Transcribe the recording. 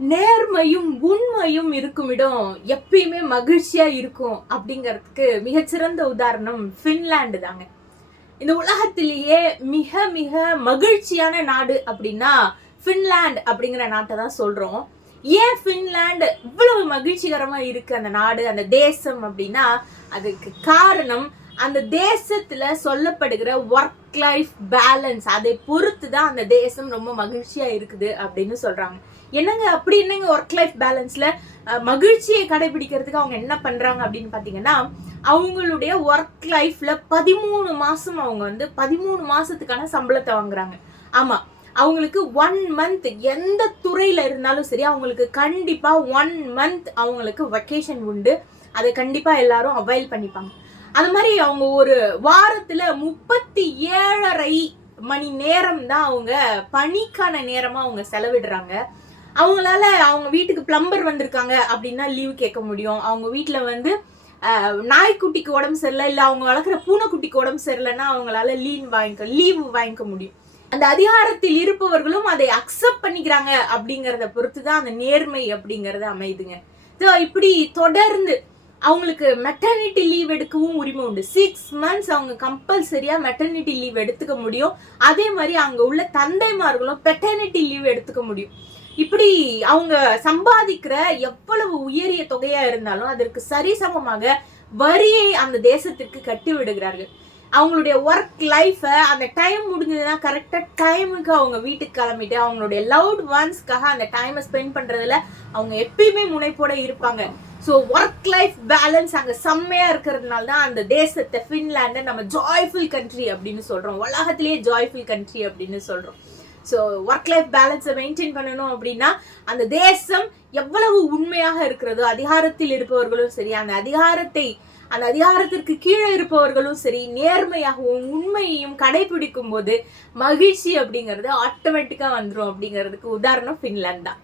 நேர்மையும் உண்மையும் இருக்கும் இடம் எப்பயுமே மகிழ்ச்சியா இருக்கும் அப்படிங்கிறதுக்கு மிகச்சிறந்த உதாரணம் ஃபின்லாண்டு தாங்க. இந்த உலகத்திலேயே மிக மிக மகிழ்ச்சியான நாடு அப்படின்னா ஃபின்லாண்ட் அப்படிங்கிற நாட்டை தான் சொல்றோம். ஏன் ஃபின்லாண்டு இவ்வளவு மகிழ்ச்சிகரமா இருக்கு அந்த நாடு அந்த தேசம் அப்படின்னா அதுக்கு காரணம் அந்த தேசத்துல சொல்லப்படுகிற ஒர்க் லைஃப் பேலன்ஸ் அதை பொறுத்து தான் அந்த தேசம் ரொம்ப மகிழ்ச்சியா இருக்குது அப்படின்னு சொல்றாங்க. என்னங்க அப்படி என்னங்க ஒர்க் லைஃப் பேலன்ஸ்ல மகிழ்ச்சியை கடைபிடிக்கிறதுக்கு அவங்க என்ன பண்றாங்க அப்படின்னு பாத்தீங்கன்னா அவங்களுடைய ஒர்க் லைஃப்ல பதிமூணு மாசம் அவங்க வந்து பதிமூணு மாசத்துக்கான சம்பளத்தை வாங்குறாங்க. ஆமா அவங்களுக்கு ஒன் மந்த் எந்த துறையில இருந்தாலும் சரி அவங்களுக்கு கண்டிப்பா ஒன் மந்த் அவங்களுக்கு வெக்கேஷன் உண்டு. அதை கண்டிப்பா எல்லாரும் அவைல் பண்ணிப்பாங்க. அது மாதிரி அவங்க ஒரு வாரத்துல முப்பத்தி ஏழரை மணி நேரம் தான் அவங்க பணிக்கான நேரமா அவங்க செலவிடுறாங்க. அவங்களால அவங்க வீட்டுக்கு பிளம்பர் வந்திருக்காங்க அப்படின்னா லீவ் கேட்க முடியும். அவங்க வீட்டில் வந்து நாய்க்குட்டிக்கு உடம்பு சரியில்லை இல்லை அவங்க வளர்க்குற பூனைக்குட்டிக்கு உடம்பு சரியில்லைன்னா அவங்களால லீவ் வாங்கிக்க லீவு வாங்கிக்க முடியும். அந்த அதிகாரத்தில் இருப்பவர்களும் அதை அக்செப்ட் பண்ணிக்கிறாங்க அப்படிங்கிறத பொறுத்து தான் அந்த நேர்மை அப்படிங்கிறது அமையுதுங்க So, இப்படி தொடர்ந்து அவங்களுக்கு மெட்டர்னிட்டி லீவ் எடுக்கவும் உரிமை உண்டு. சிக்ஸ் மந்த்ஸ் அவங்க கம்பல்சரியா மெட்டர்னிட்டி லீவ் எடுத்துக்க முடியும். அதே மாதிரி அங்க உள்ள தந்தைமார்களும் பெட்டர்னிட்டி லீவ் எடுத்துக்க முடியும். இப்படி அவங்க சம்பாதிக்கிற எவ்வளவு உயரிய தொகையா இருந்தாலும் அதற்கு சரிசமமாக வரியை அந்த தேசத்திற்கு கட்டி விடுகிறார்கள். அவங்களுடைய ஒர்க் லைஃப்பை அந்த டைம் முடிஞ்சதுன்னா கரெக்டாக டைமுக்கு அவங்க வீட்டுக்கு கிளம்பிட்டு அவங்களுடைய லவ்ட் ஒன்ஸ்க்காக அந்த டைமை ஸ்பெண்ட் பண்றதுல அவங்க எப்பயுமே முனைப்போட இருப்பாங்க. ஸோ ஒர்க் லைஃப் பேலன்ஸ் அங்கே செம்மையாக இருக்கிறதுனால தான் அந்த தேசத்தை ஃபின்லாண்டை நம்ம ஜாய்ஃபுல் கண்ட்ரி அப்படின்னு சொல்கிறோம் உலகத்திலேயே ஜாய்ஃபுல் கண்ட்ரி அப்படின்னு சொல்கிறோம் ஸோ ஒர்க் லைஃப் பேலன்ஸை மெயின்டைன் பண்ணணும் அப்படின்னா அந்த தேசம் எவ்வளவு உண்மையாக இருக்கிறதோ அதிகாரத்தில் இருப்பவர்களும் சரி அந்த அதிகாரத்தை அந்த அதிகாரத்திற்கு கீழே இருப்பவர்களும் சரி நேர்மையாகவும் உண்மையையும் கடைபிடிக்கும் போது மகிழ்ச்சி அப்படிங்கிறது ஆட்டோமேட்டிக்காக வந்துடும் அப்படிங்கிறதுக்கு உதாரணம் ஃபின்லாந்து தான்.